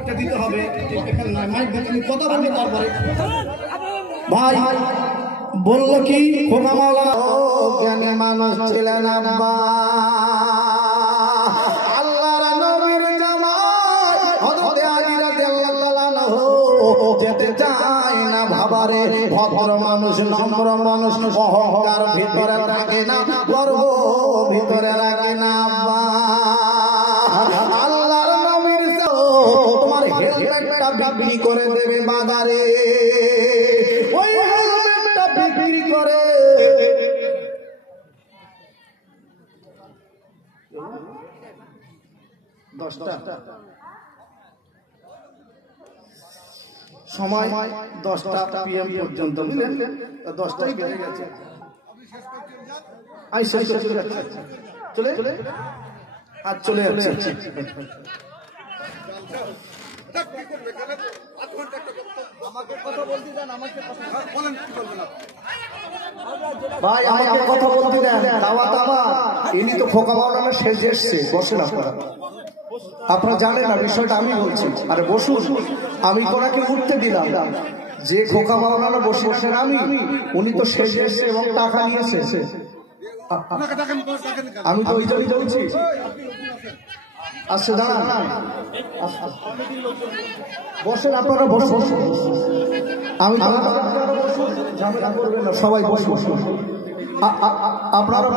মাইকটা দিতে হবে, এখানে না মাইক দিতে কথা বলবে তারপরে। ভাই বললো কি খোকা মাওলানা জ্ঞানী মানুষ ছিলেন আব্বা, আল্লাহর নবীর জামাই হযরত আলী রাদিয়াল্লাহু আনহু যেতে চায় না ভাবারে। ভদ্র মানুষ, নম্র মানুষ, অহংকার ভিতরে রাখে না, গর্ব ভিতরে রাখে না আব্বা। আল্লাহর নবীর তোমার হেলমেটটা বিক্রি করে দেবে বাজারে, ওই হেলমেটটা বিক্রি করে সময় 10টা PM পর্যন্ত, বুঝলেন? 10টাই বেজে গেছে, চলে আর চলে যাচ্ছে। ভাই আমাকে কথা বলতে দেন, দাওয়াত আমার। ইনি তো খোকা মাওলানা শেষ এসছে, বসেন আপনারা। আপনারা জানেন না বিষয়টা, আমি বলছি। আরে বসুন, আমি ওনাকে উঠতে দিলাম। যে খোকা মাওলানা বসে বসেন আমি, উনি তো শেষ এসছে এবং টাকা নিয়েছে। আমি তো ওই জন্যই বলছি। আচ্ছা দাঁড়ান, বসেন আপনারা, বসুন। আমি ঝামেলা করবেন না, সবাই বসুন। আপনারা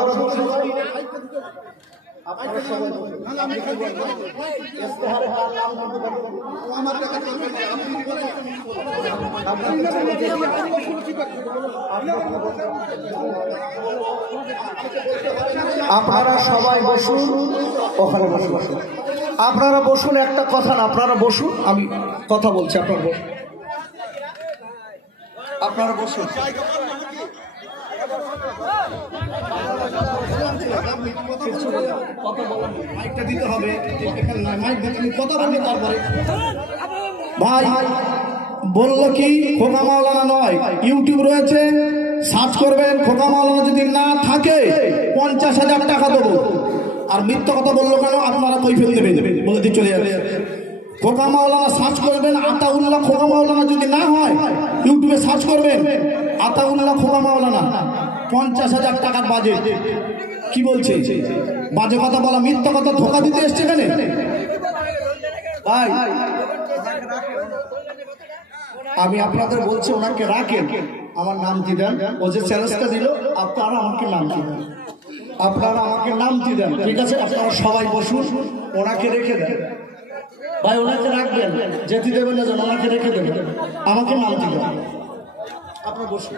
আপনারা সবাই বসুন, ওখানে বসুন। আপনারা বসুন, একটা কথা না, আপনারা বসুন, আমি কথা বলছি। আপনারা বসুন। মাইকটা দিতে হবে, এখানে না মাইক দিতে কথা বলবে তারপরে। ভাই বললো কি খোকা মাওলানা নয়, ইউটিউব রয়েছে, সার্চ করবেন। খোকা মাওলানা যদি না থাকে 50,000 টাকা দেবো। আর মিথ্যা কথা বললো কেন আপনারা কৈফিয়ত দেবেন, বলে দিয়ে চলে যাবে। খোকা মাওলানা সার্চ করবেন, আতাউল্লাহ খোকা মাওলানা যদি না হয় ইউটিউবে সার্চ করবেন আতাউল্লাহ খোকা মাওলানা, 50,000 টাকার বাজেট। কি বলছে? বাজে কথা বলা, মিথ্যা কথা, ধোকা দিতে এসছে এখানে। ভাই আমি আপনাদের বলছি, ওনাকে রাখেন, আমার নাম দিবেন। ও যে চ্যালেঞ্জটা দিল, আপনারা আমাকে নাম দিবেন, আপনারা আমাকে নাম দিবেন, ঠিক আছে? আপনারা সবাই বসুন, ওনাকে রেখে দেন। ভাই ওনাকে রাখবেন, যেতে দেবেন না, ওনাকে রেখে দেবেন, আমাকে নাম দিবেন। আপনারা বসুন।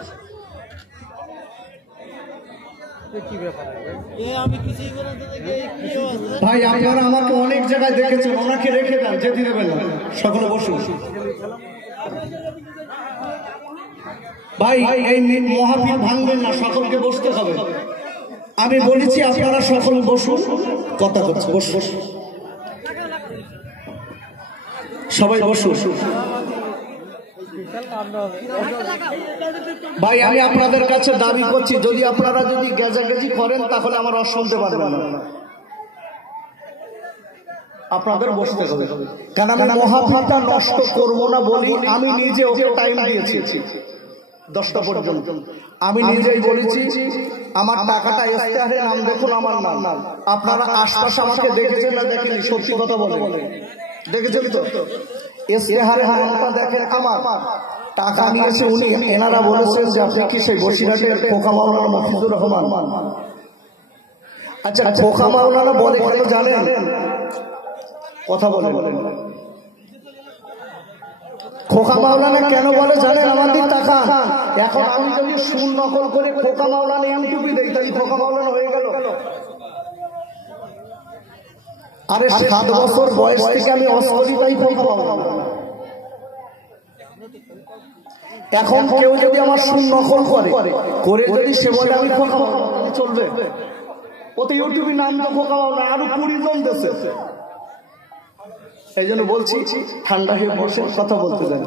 ভাই আপনারা আমাকে অনেক জায়গায় দেখেছেন, ওনাকে রেখে দেন, যেতে দেবেন না, সকলে বসুন। ভাই এই মহাবীর ভাঙবেন না, সকলকে বসতে হবে। আমি বলেছি আপনারা সকলে বসুন, কথা করছে, বসুন সবাই বসুন। ভাই আমি আপনাদের কাছে দাবি করছি, যদি আপনারা যদি গেজাগেজি করেন তাহলে আমার শুনতে পারবেন না, আপনাদের বসতে হবে। কারণ আমি মহাবীরটা নষ্ট করবো না বলি আমি নিজে ওকে টাইম দিয়েছি 10টা পর্যন্ত। আমি নিজেই বলেছি আমার টাকাটা ইশতেহারে নাম দেখুন, আমার নাম। আপনারা আশপাশে আমাকে দেখেছেন না দেখেনি? সত্যি কথা বলে দেখেছেন তো? ইশতেহারে নামটা দেখেন আমার। টাকা নিয়েছে উনি, এনারা বলেছেন যে আপনি কি সেই বসিরহাটের খোকা মাওলানা মফিজুর রহমান? আচ্ছা খোকা মাওলানা বলে কেন জানেন? কথা বলেন। খোকা মাওলানা কেন বলে জানেন? আমাদের টাকা। এখন আমি যদি সুর নকল করে খোকা মাওলানা ইউটিউবে দেই, তাই খোকা মাওলানা হয়ে গেল? আরে 7 বছর বয়স থেকে আমি অস্করি, তাই খোকা মাওলানা। এখন কেউ যদি আমার সুর নকল করে যদি সে বলে আমি খোকা মাওলানা, চলবে? ওতে ইউটিউবে নাম তো খোকা মাওলানা, আরো 20 জন দেশে। এই জন্য বলছি ঠান্ডা হয়ে বসে কথা বলতে দেন।